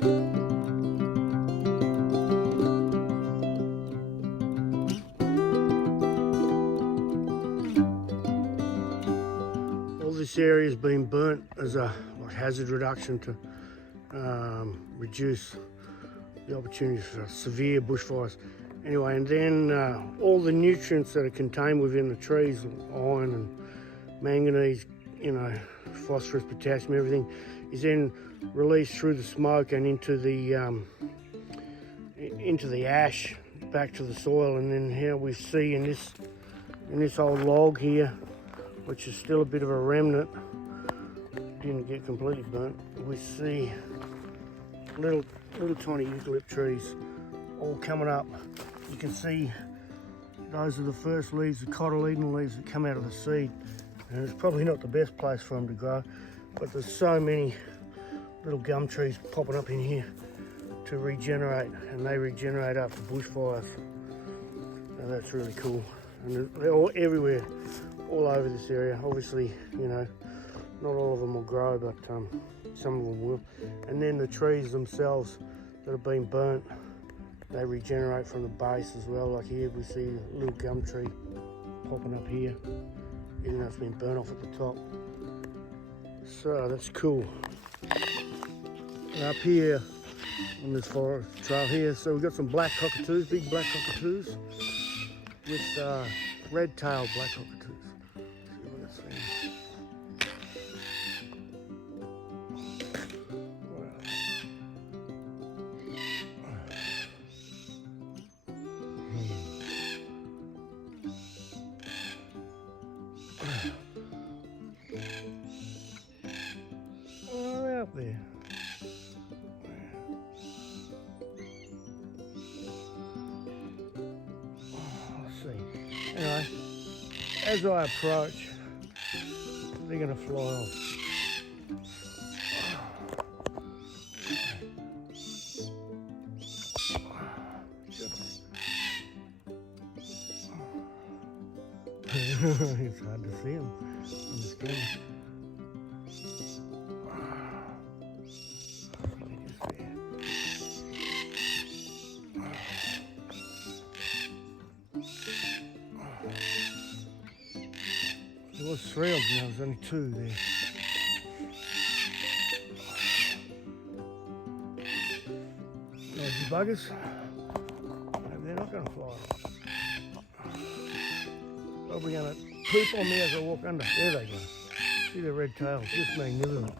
All this area has been burnt as a hazard reduction to reduce the opportunity for severe bushfires. Anyway, and then all the nutrients that are contained within the trees, iron and manganese, you know, phosphorus, potassium, everything, is then released through the smoke and into the ash back to the soil. And then here we see in this old log here, which is still a bit of a remnant, didn't get completely burnt, we see little tiny eucalypt trees all coming up. You can see those are the first leaves, the cotyledon leaves that come out of the seed, and it's probably not the best place for them to grow, but there's so many little gum trees popping up in here to regenerate, and they regenerate after bushfires, and that's really cool. And they're all everywhere, all over this area. Obviously, you know, not all of them will grow, but some of them will. And then the trees themselves that have been burnt, they regenerate from the base as well. Like here we see a little gum tree popping up here, even though it's been burnt off at the top. So that's cool. And up here on this forest trail here, so we've got some black cockatoos, big black cockatoos with red-tailed black cockatoos. See what that's saying. Oh, out there. Anyway, as I approach, they're going to fly off. It's hard to see them on the screen. There was 3 of them, there was only 2 there. Noisy buggers. No, they're not going to fly. Probably going to poop on me as I walk under. There they go. See the red tails, just magnificent.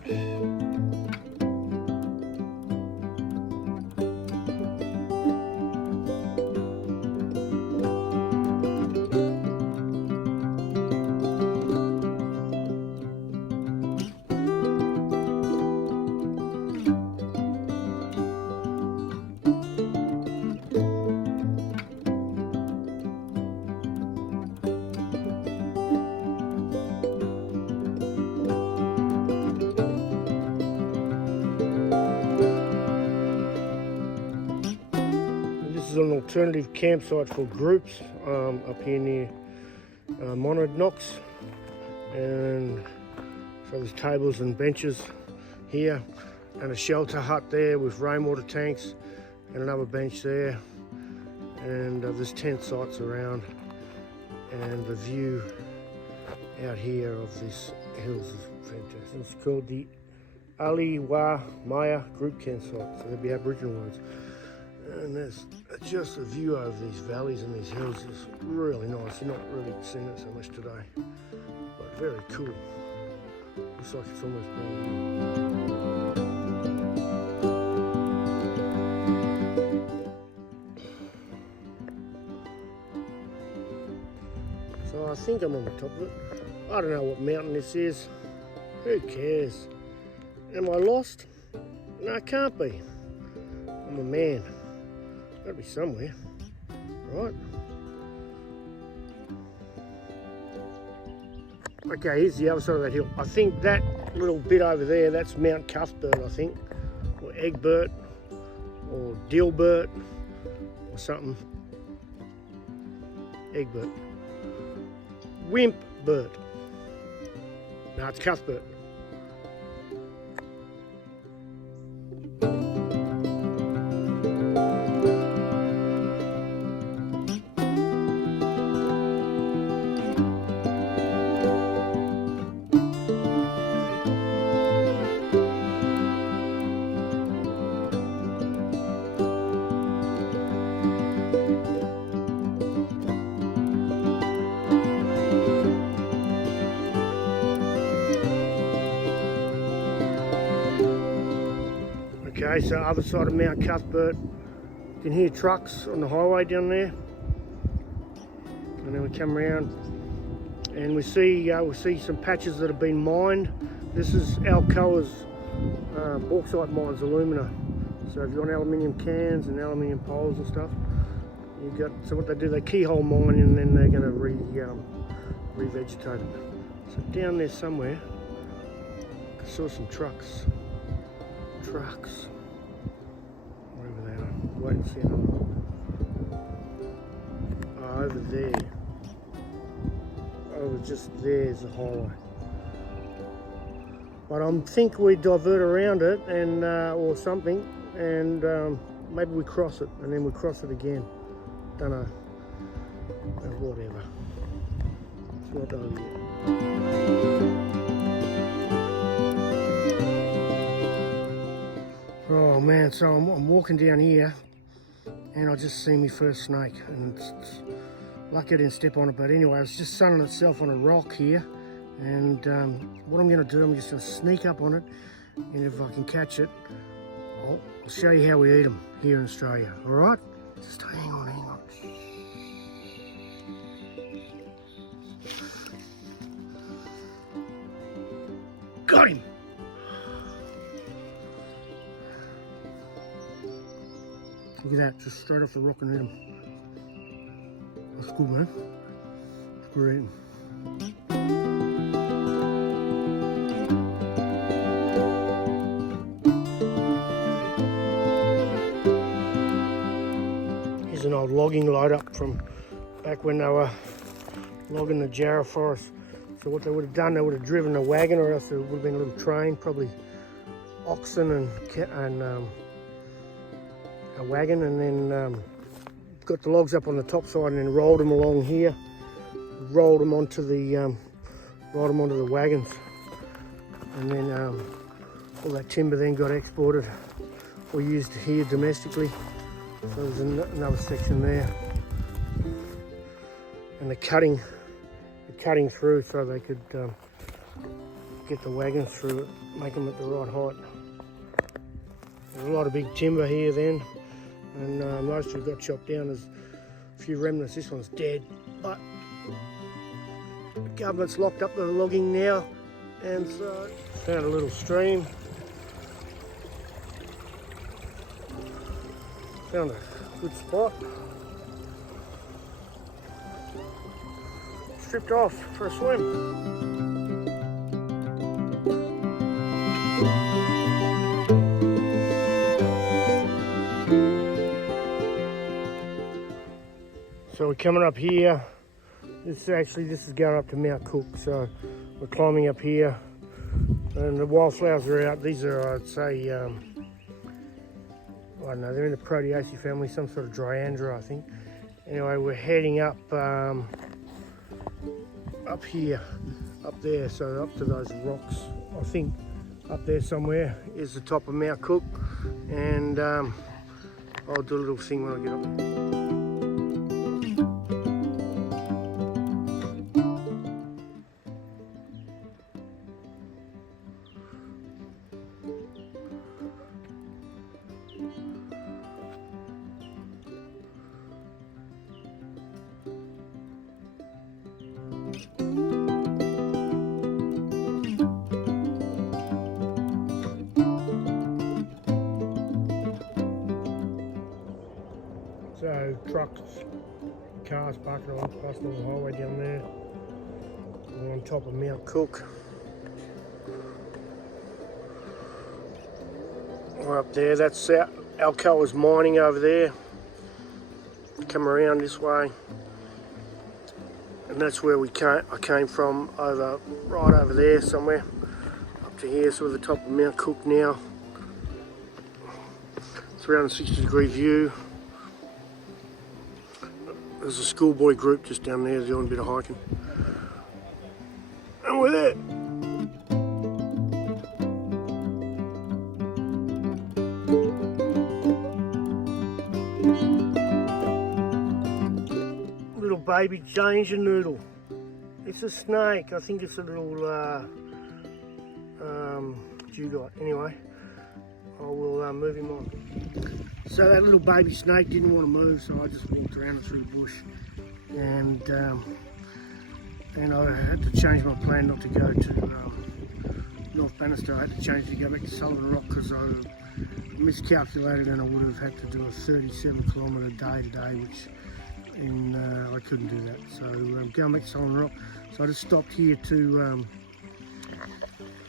This is an alternative campsite for groups up here near Monadnocks, and so there's tables and benches here and a shelter hut there with rainwater tanks and another bench there, and there's tent sites around, and the view out here of these hills is fantastic. It's called the Albany Hwy group campsite, so there'll be Aboriginal ones. And there's just a view over these valleys and these hills is really nice. You're not really seeing it so much today, but very cool. Looks like it's almost brand new. So I think I'm on the top of it. I don't know what mountain this is. Who cares? Am I lost? No, I can't be. I'm a man. Gotta be somewhere, right? Okay, here's the other side of that hill. I think that little bit over there, that's Mount Cuthbert, I think, or Egbert, or Dilbert, or something. Egbert. Wimpbert. No, it's Cuthbert. Okay, so other side of Mount Cuthbert, you can hear trucks on the highway down there. And then we come around and we see some patches that have been mined. This is Alcoa's bauxite mines, alumina. So if you're on aluminium cans and aluminium poles and stuff, you got, so what they do, they keyhole mine and then they're going to revegetate it. So down there somewhere, I saw some trucks. Wherever they are, wait and see another one. Oh, over there. Over just there's the highway. But I think we divert around it and or something, and maybe we cross it and then we cross it again. Don't know. Whatever. It's not over yet. Oh man, so I'm walking down here and I just see my first snake, and it's lucky I didn't step on it, but anyway, it's just sunning itself on a rock here, and what I'm going to do, I'm just going to sneak up on it, and if I can catch it, I'll show you how we eat them here in Australia, alright? Just hang on. Got him! Look at that, just straight off the rock and hit him. That's cool, man. It's great. Here's an old logging load up from back when they were logging the Jarrah forest. So what they would have done, they would have driven a wagon, or else there would have been a little train, probably oxen and a wagon, and then got the logs up on the top side and then rolled them along here, rolled them onto the wagons, and then all that timber then got exported or used here domestically. So there's another section there, and the cutting through so they could get the wagons through it, make them at the right height. There's a lot of big timber here then, and most of it got chopped down. There's a few remnants. This one's dead, but the government's locked up the logging now, and so found a little stream. Found a good spot. Stripped off for a swim. So we're coming up here. This is going up to Mount Cook. So we're climbing up here, and the wildflowers are out. These are, I'd say, I don't know, they're in the Proteaceae family, some sort of Dryandra, I think. Anyway, we're heading up here, up there, so up to those rocks. I think up there somewhere is the top of Mount Cook, and I'll do a little thing when I get up there. So trucks, cars parking on the highway down there. We're on top of Mount Cook. We're up there, that's Alcoa's mining over there. Come around this way. And that's where I came from, right over there somewhere. Up to here, so we're at the top of Mount Cook now. 360-degree view. There's a schoolboy group just down there doing a bit of hiking. And we're there. Little baby danger noodle. It's a snake. I think it's a little dugite. Anyway, I will move him on. So that little baby snake didn't want to move, so I just walked around through the bush, and I had to change my plan not to go to North Bannister. I had to change to go back to Sullivan Rock because I miscalculated, and I would have had to do a 37-kilometre day today, which I couldn't do that. So going back to Sullivan Rock. So I just stopped here to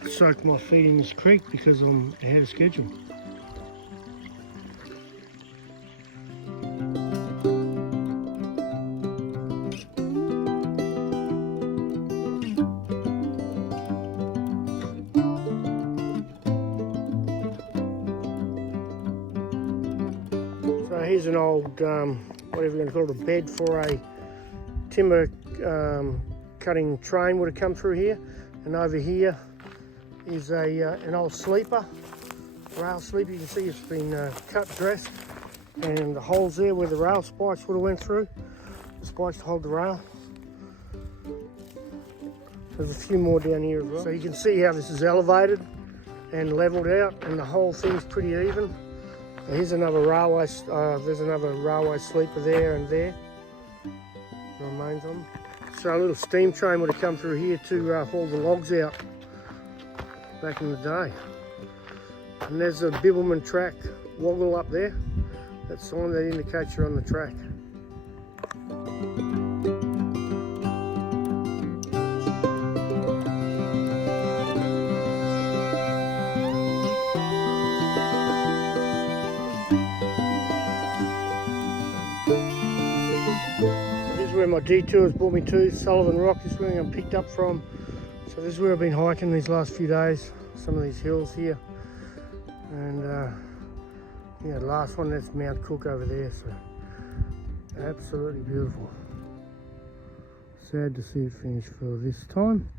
soak my feet in this creek because I'm ahead of schedule. So here's an old, whatever you're going to call it, a bed for a timber cutting train would have come through here. And over here is an old sleeper, rail sleeper. You can see it's been cut, dressed, and the holes there where the rail spikes would have went through, the spikes to hold the rail. There's a few more down here as well. So you can see how this is elevated and levelled out, and the whole thing's pretty even. Here's another railway, there's another railway sleeper there and there. The remains of them. So a little steam train would have come through here to haul the logs out back in the day. And there's the Bibbulmun Track woggle up there. That sign that indicates you're on the track. Where my detour has brought me to, Sullivan Rock. This is where I'm picked up from. So this is where I've been hiking these last few days, some of these hills here. And yeah, the last one, that's Mount Cook over there, so absolutely beautiful. Sad to see it finish for this time.